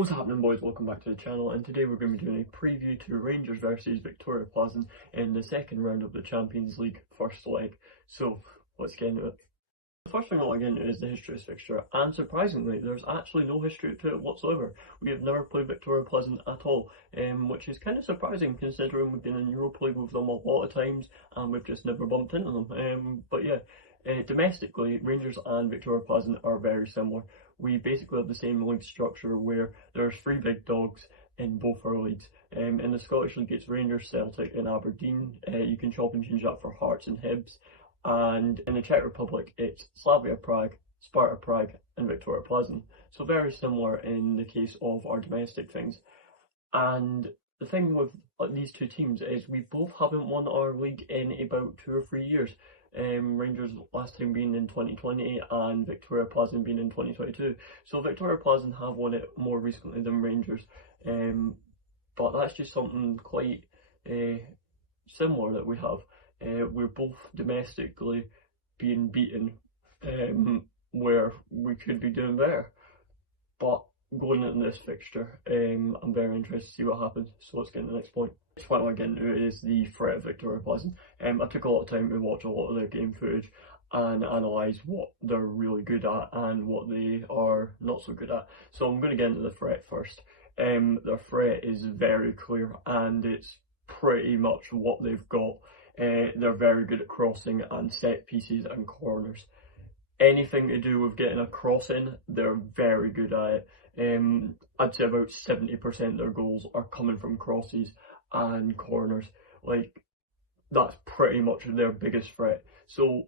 What's happening, boys? Welcome back to the channel, and today we're going to be doing a preview to Rangers versus Viktoria Plzen in the second round of the Champions League first leg. So let's get into it. The first thing I want to get into is the history of this fixture, and surprisingly there's actually no history to it whatsoever. We have never played Viktoria Plzen at all, which is kind of surprising considering we've been in Europa League with them a lot of times and we've just never bumped into them. But yeah, domestically, Rangers and Viktoria Plzen are very similar. We basically have the same league structure where there's three big dogs in both our leagues. In the Scottish League it's Rangers, Celtic and Aberdeen. You can chop and change that for Hearts and Hibs. And in the Czech Republic it's Slavia Prague, Sparta Prague and Viktoria Plzen. So very similar in the case of our domestic things. And the thing with these two teams is we both haven't won our league in about 2 or 3 years. Rangers last time being in 2020 and Viktoria Plzen being in 2022. So Viktoria Plzen have won it more recently than Rangers, but that's just something quite similar that we have. We're both domestically being beaten where we could be doing better. But going into this fixture, I'm very interested to see what happens. So let's get into the next point. Next point I want to get into is the threat of Viktoria Plzen. I took a lot of time to watch a lot of their game footage and analyse what they're really good at and what they are not so good at. So I'm going to get into the threat first. Their threat is very clear and it's pretty much what they've got. They're very good at crossing and set pieces and corners. Anything to do with getting a cross in, they're very good at it. I'd say about 70% of their goals are coming from crosses and corners. Like, that's pretty much their biggest threat. So,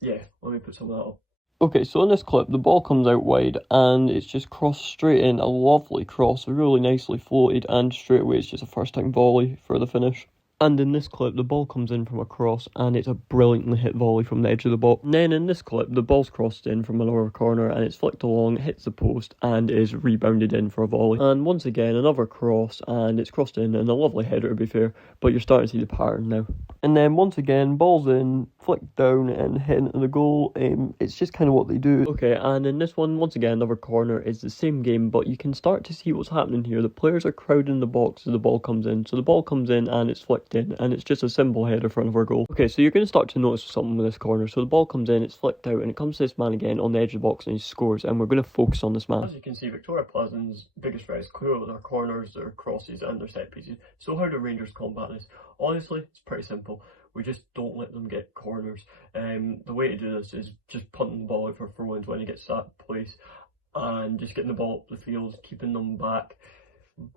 yeah, let me put some of that up. Okay, so in this clip, the ball comes out wide and it's just crossed straight in. A lovely cross, really nicely floated, and straight away it's just a first time volley for the finish. And in this clip, the ball comes in from a cross and it's a brilliantly hit volley from the edge of the box. And then in this clip, the ball's crossed in from another corner and it's flicked along, hits the post and is rebounded in for a volley. And once again, another cross and it's crossed in, and a lovely header to be fair, but you're starting to see the pattern now. And then once again, ball's in, flicked down and hit into the goal. It's just kind of what they do. Okay, and in this one, once again, another corner. It's the same game, but you can start to see what's happening here. The players are crowding the box as the ball comes in. So the ball comes in and it's flicked in, and it's just a simple header front of our goal. Okay, so you're going to start to notice something with this corner. So the ball comes in, it's flicked out, and it comes to this man again on the edge of the box, and he scores, and we're going to focus on this man. As you can see, Viktoria Plzen's biggest threat is clearly their corners, their crosses and their set pieces. So how do Rangers combat this? Honestly, it's pretty simple. We just don't let them get corners. The way to do this is just punting the ball out for throw-ins when he gets that place, and just getting the ball up the field, keeping them back.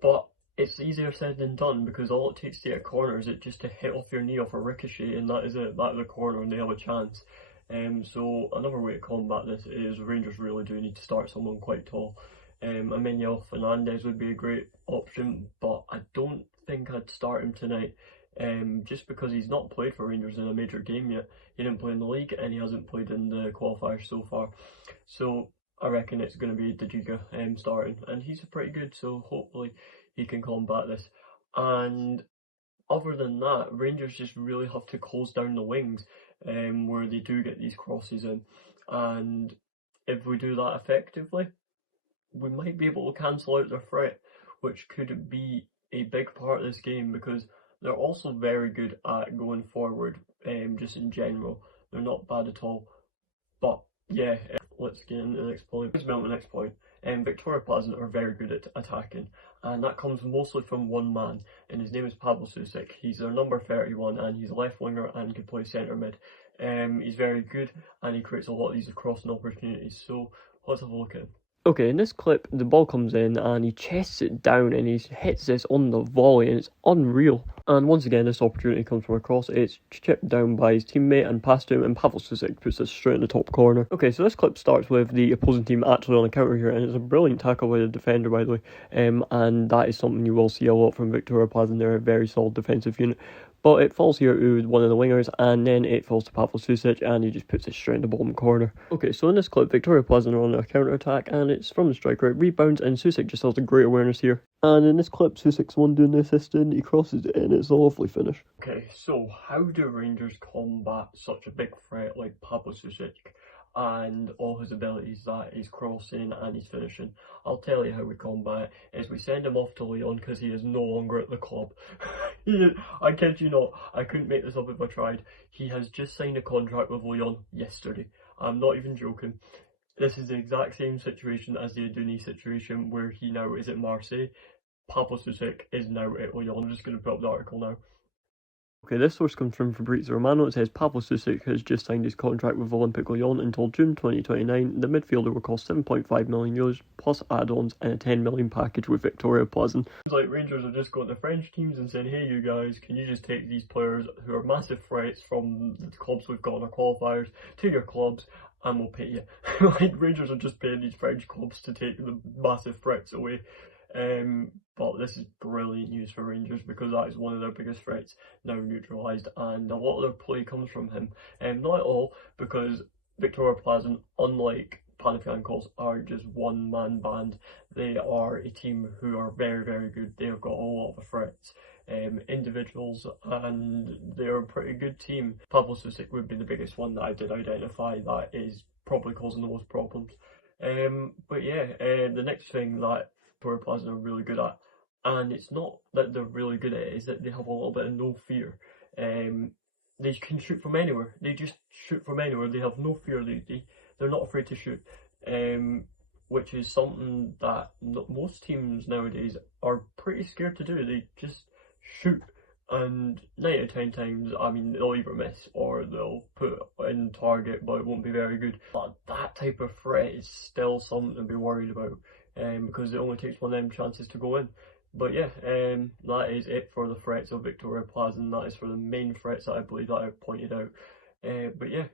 But it's easier said than done, because all it takes to get a corner is it just to hit off your knee off a ricochet, and that is it. That is the corner, and they have a chance. So another way to combat this is Rangers really do need to start someone quite tall. Emmanuel Fernandez would be a great option, but I don't think I'd start him tonight. Just because he's not played for Rangers in a major game yet. He didn't play in the league and he hasn't played in the qualifiers so far. So I reckon it's going to be Dajiga starting, and he's pretty good, so hopefully he can combat this. And other than that, Rangers just really have to close down the wings where they do get these crosses in. And if we do that effectively, we might be able to cancel out their threat, which could be a big part of this game, because they're also very good at going forward, just in general. They're not bad at all. But yeah, let's get into the next point. Here's my next point. Viktoria Plzen are very good at attacking, and that comes mostly from one man, and his name is Pavel Susek. He's their number 31, and he's a left winger and can play centre mid. He's very good, and he creates a lot of these crossing opportunities. So let's have a look at him. Okay, in this clip, the ball comes in and he chests it down and he hits this on the volley, and it's unreal. And once again, this opportunity comes from a cross. It's chipped down by his teammate and passed to him, and Pavel Susek puts it straight in the top corner. Okay, so this clip starts with the opposing team actually on a counter here, and it's a brilliant tackle by the defender, by the way. And that is something you will see a lot from Viktoria Plzen. They're a very solid defensive unit. But it falls here to one of the wingers, and then it falls to Pavel Susek, and he just puts it straight in the bottom corner. Okay, so in this clip, Viktoria Plzen are on a counter-attack, and it's from the striker. It rebounds, and Susek just has a great awareness here. And in this clip, Susek's the one doing the assisting. He crosses it in. It's a lovely finish. Okay, so how do Rangers combat such a big threat like Pavel Susek? and all his abilities, that is crossing and he's finishing. I'll tell you how we combat it is we send him off to Lyon because he is no longer at the club. I kid you not, I couldn't make this up if I tried. He has just signed a contract with Lyon yesterday. I'm not even joking. This is the exact same situation as the Aduni situation where he now is at Marseille. Pablo Susik is now at Lyon. I'm just going to put up the article now. Okay, this source comes from Fabrizio Romano. It says Pablo Susik has just signed his contract with Olympique Lyon until June 2029. The midfielder will cost €7.5 million plus add-ons and a €10 million package with Viktoria Plzen. It's like Rangers have just got the French teams and said, hey you guys, can you just take these players who are massive threats from the clubs we've got in our qualifiers to your clubs and we'll pay you. Like Rangers are just paying these French clubs to take the massive threats away. But this is brilliant news for Rangers because that is one of their biggest threats now neutralised, and a lot of their play comes from him. Not at all, because Viktoria Plzen, unlike Panathinaikos, are just one-man band. They are a team who are very, very good. They have got a lot of threats, individuals, and they're a pretty good team. Pablo Susik would be the biggest one that I did identify that is probably causing the most problems. But yeah, the next thing that Viktoria Plzen are really good at, and it's not that they're really good at it, is that they have a little bit of no fear. They can shoot from anywhere. They just shoot from anywhere. They have no fear. They're not afraid to shoot, which is something that most teams nowadays are pretty scared to do. They just shoot, and 9 out of 10 times, I mean, they'll either miss or they'll put in target, but it won't be very good. But that type of threat is still something to be worried about, because it only takes one of them chances to go in. But yeah, that is it for the threats of Viktoria Plzen. That is for the main threats that I believe that I've pointed out. But yeah,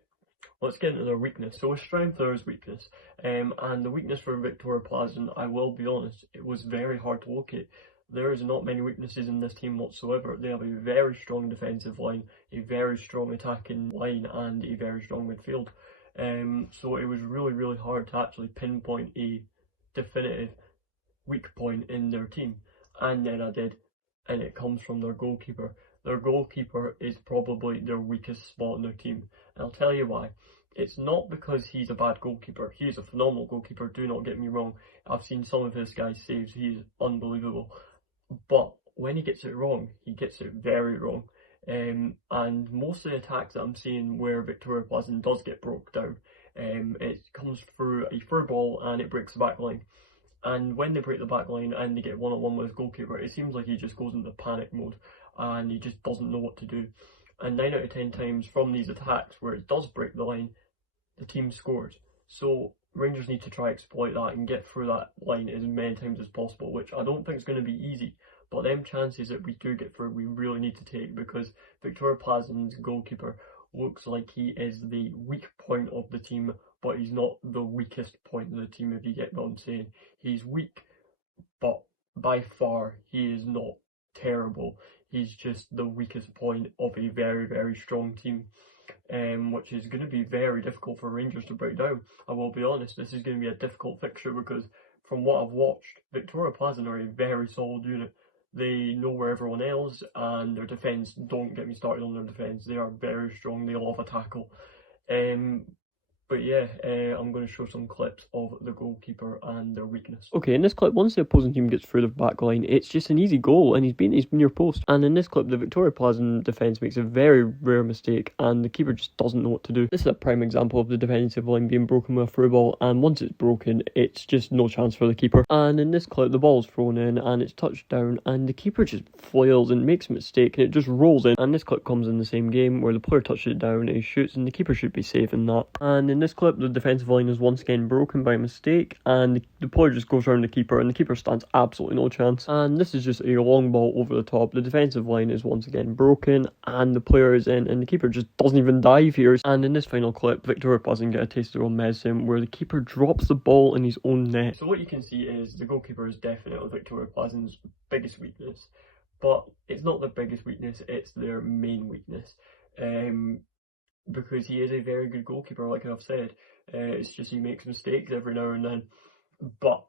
let's get into their weakness. So with strength there is weakness, and the weakness for Viktoria Plzen, I will be honest, it was very hard to locate. There is not many weaknesses in this team whatsoever. They have a very strong defensive line, a very strong attacking line, and a very strong midfield. So it was really, really hard to actually pinpoint a definitive weak point in their team. And then I did, and it comes from their goalkeeper. Their goalkeeper is probably their weakest spot in their team, and I'll tell you why. It's not because he's a bad goalkeeper. He is a phenomenal goalkeeper, do not get me wrong. I've seen some of this guy's saves, he is unbelievable. But when he gets it wrong, he gets it very wrong. And most of the attacks that I'm seeing where Viktoria Plzen does get broke down, it comes through a through ball and it breaks the back line. And when they break the back line and they get one-on-one with his goalkeeper, it seems like he just goes into panic mode and he just doesn't know what to do. And 9 out of 10 times from these attacks where it does break the line, the team scores. So Rangers need to try exploit that and get through that line as many times as possible, which I don't think is going to be easy. But them chances that we do get through, we really need to take, because Viktoria Plzen's goalkeeper looks like he is the weak point of the team, but he's not the weakest point of the team, if you get what I'm saying. He's weak, but by far he is not terrible. He's just the weakest point of a very, very strong team, which is going to be very difficult for Rangers to break down. I will be honest, this is going to be a difficult fixture because from what I've watched, Viktoria Plzen are a very solid unit. They know where everyone else, and their defence, don't get me started on their defence, they are very strong, they love a tackle. But yeah, I'm going to show some clips of the goalkeeper and their weakness. Okay, in this clip, once the opposing team gets through the back line, it's just an easy goal, and he's been near post. And in this clip, the Viktoria Plzen defence makes a very rare mistake, and the keeper just doesn't know what to do. This is a prime example of the defensive line being broken with a through ball, and once it's broken, it's just no chance for the keeper. And in this clip, the ball's thrown in, and it's touched down, and the keeper just flails and makes a mistake, and it just rolls in. And this clip comes in the same game, where the player touches it down, and he shoots, and the keeper should be safe in that. And in this clip, the defensive line is once again broken by mistake, and the player just goes around the keeper, and the keeper stands absolutely no chance. And this is just a long ball over the top. The defensive line is once again broken, and the player is in, and the keeper just doesn't even dive here. And in this final clip, Viktoria Plzen get a taste of their own medicine, where the keeper drops the ball in his own net. So what you can see is the goalkeeper is definitely Viktoria Plzen's biggest weakness, but it's not their biggest weakness, it's their main weakness. Because he is a very good goalkeeper, like I've said. It's just he makes mistakes every now and then. But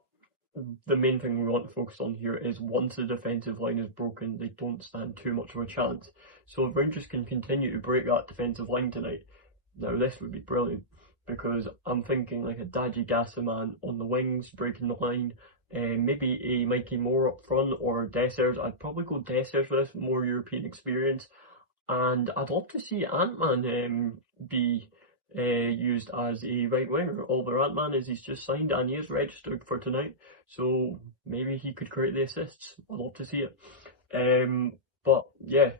the main thing we want to focus on here is once the defensive line is broken, they don't stand too much of a chance. So if Rangers can continue to break that defensive line tonight, now this would be brilliant. because I'm thinking like a Daddy Gassaman on the wings, breaking the line, maybe a Mikey Moore up front or Dessers. I'd probably go Dessers for this, more European experience. And I'd love to see Ant-Man be used as a right winger. Oliver Ant-Man is he's just signed and he is registered for tonight, so maybe he could create the assists. I'd love to see it. But yeah,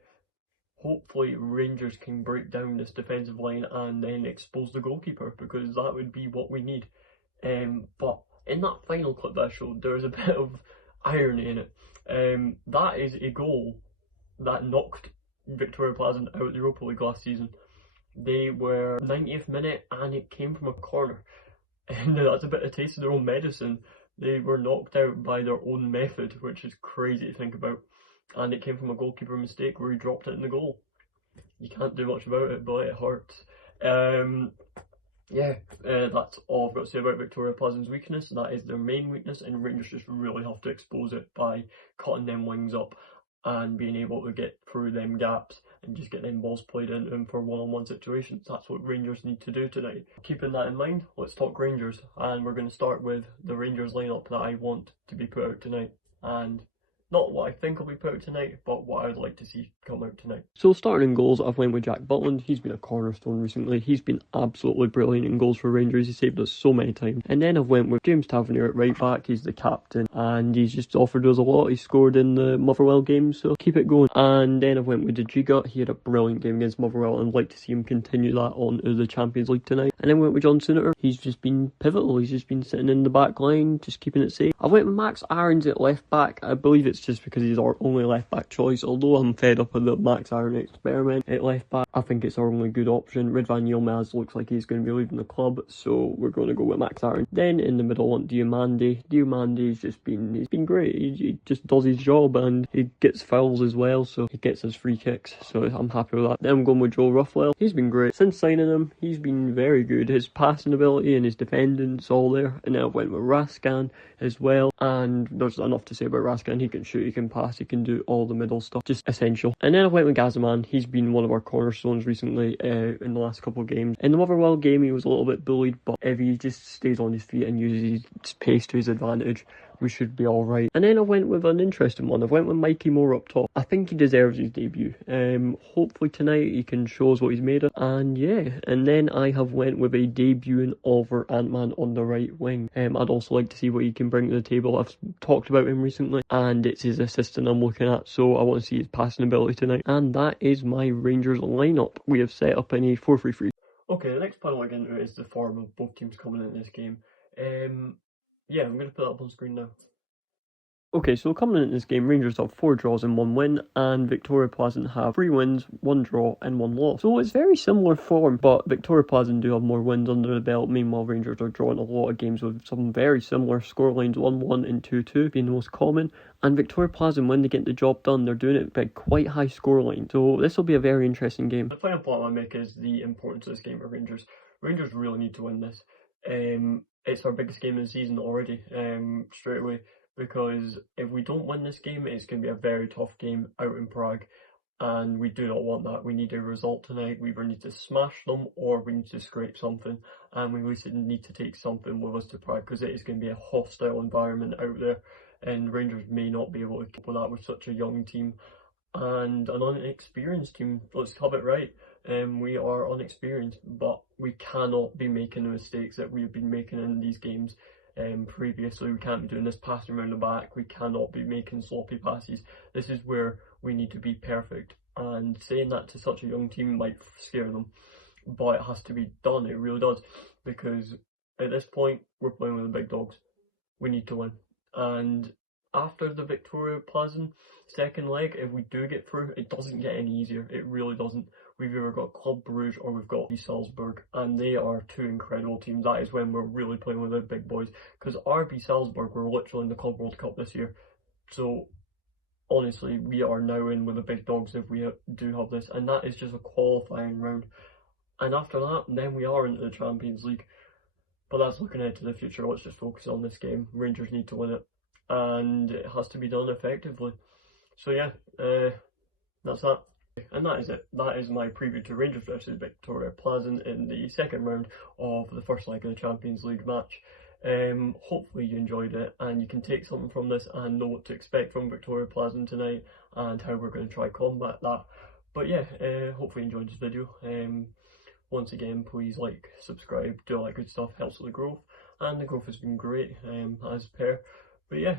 hopefully Rangers can break down this defensive line and then expose the goalkeeper, because that would be what we need. But in that final clip that I showed, there's a bit of irony in it. That is a goal that knocked Viktoria Plzen out of the Europa League last season. They were 90th minute and it came from a corner. And that's a bit of taste of their own medicine. They were knocked out by their own method, which is crazy to think about. And it came from a goalkeeper mistake where he dropped it in the goal. You can't do much about it, but it hurts. Yeah, that's all I've got to say about Viktoria Plzen's weakness. That is their main weakness, and Rangers just really have to expose it by cutting them wings up and being able to get through them gaps and just get them balls played into them for one-on-one situations. That's what Rangers need to do tonight. Keeping that in mind, let's talk Rangers, and we're going to start with the Rangers lineup that I want to be put out tonight, and not what I think will be put out tonight, but what I would like to see come out tonight. So starting in goals, I've went with Jack Butland. He's been a cornerstone recently. He's been absolutely brilliant in goals for Rangers. He saved us so many times. And then I've went with James Tavernier at right back. He's the captain and he's just offered us a lot. He scored in the Motherwell game, so keep it going. And then I've went with Dajiga. He had a brilliant game against Motherwell and I'd like to see him continue that on to the Champions League tonight. And then went with John Sooniter. He's just been pivotal. He's just been sitting in the back line, just keeping it safe. I went with Max Aarons at left back. I believe it's just because he's our only left back choice, although I'm fed up with the Max Aarons experiment at left back. I think it's our only good option. Ridvan Yilmaz looks like he's going to be leaving the club, so we're going to go with Max Aarons. Then in the middle I want Diomande. Diomande's he's been great. He just does his job and he gets fouls as well, so he gets his free kicks, so I'm happy with that. Then I'm going with Joe Ruffwell. He's been great. Since signing him, he's been very good. His passing ability and his defending's all there. And then I went with Raskan as well, and there's enough to say about Raskan. He can shoot, he can pass, he can do all the middle stuff, just essential. And then I went with Gazaman. He's been one of our cornerstones recently in the last couple of games. In the Motherwell game he was a little bit bullied, but if he just stays on his feet and uses his pace to his advantage, we should be alright. And then I went with an interesting one. I went with Mikey Moore up top. I think he deserves his debut. Hopefully tonight he can show us what he's made of. And yeah, and then I have went with a debuting Oliver Ant-Man on the right wing. I'd also like to see what he can bring to the table. I've talked about him recently and it's his assistant I'm looking at, so I want to see his passing ability tonight. And that is my Rangers lineup. We have set up in a 4-3-3. Okay, the next panel I get into is the form of both teams coming in this game. Yeah, I'm going to put that up on screen now. Okay, so coming in this game, Rangers have 4 draws and 1 win, and Viktoria Plzen have 3 wins, 1 draw and 1 loss. So it's very similar form, but Viktoria Plzen do have more wins under the belt. Meanwhile, Rangers are drawing a lot of games with some very similar scorelines, 1-1 and 2-2 being the most common. And Viktoria Plzen, when they get the job done, they're doing it by quite high scoreline. So this will be a very interesting game. The final point I make is the importance of this game for Rangers. Rangers really need to win this. It's our biggest game of the season already, straight away. Because if we don't win this game, it's going to be a very tough game out in Prague, and we do not want that. We need a result tonight. We either need to smash them or we need to scrape something, and we need to take something with us to Prague, because it is going to be a hostile environment out there, and Rangers may not be able to cope with that with such a young team and an unexperienced team. Let's have it right. We are unexperienced, but we cannot be making the mistakes that we've been making in these games. Previously, we can't be doing this passing around the back. We cannot be making sloppy passes. This is where we need to be perfect, and saying that to such a young team might scare them, but it has to be done. It really does, because at this point we're playing with the big dogs. We need to win, and after the Viktoria Plzen second leg, if we do get through, it doesn't get any easier. It really doesn't. We've either got Club Brugge or we've got Salzburg, and they are 2 incredible teams. That is when we're really playing with the big boys, because RB Salzburg were literally in the Club World Cup this year. So honestly, we are now in with the big dogs if we do have this, and that is just a qualifying round. And after that, then we are into the Champions League. But that's looking ahead to the future. Let's just focus on this game. Rangers need to win it, and it has to be done effectively. So yeah, that's that. And that is it. That is my preview to Rangers versus Viktoria Plzen in the second round of the first leg of the Champions League match. Hopefully you enjoyed it and you can take something from this and know what to expect from Viktoria Plzen tonight and how we're going to try combat that. But yeah, hopefully you enjoyed this video. Once again, please like, subscribe, do all that good stuff, helps with the growth, and the growth has been great as per. But yeah,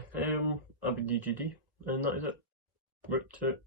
I've been DGD, and that is it. Route to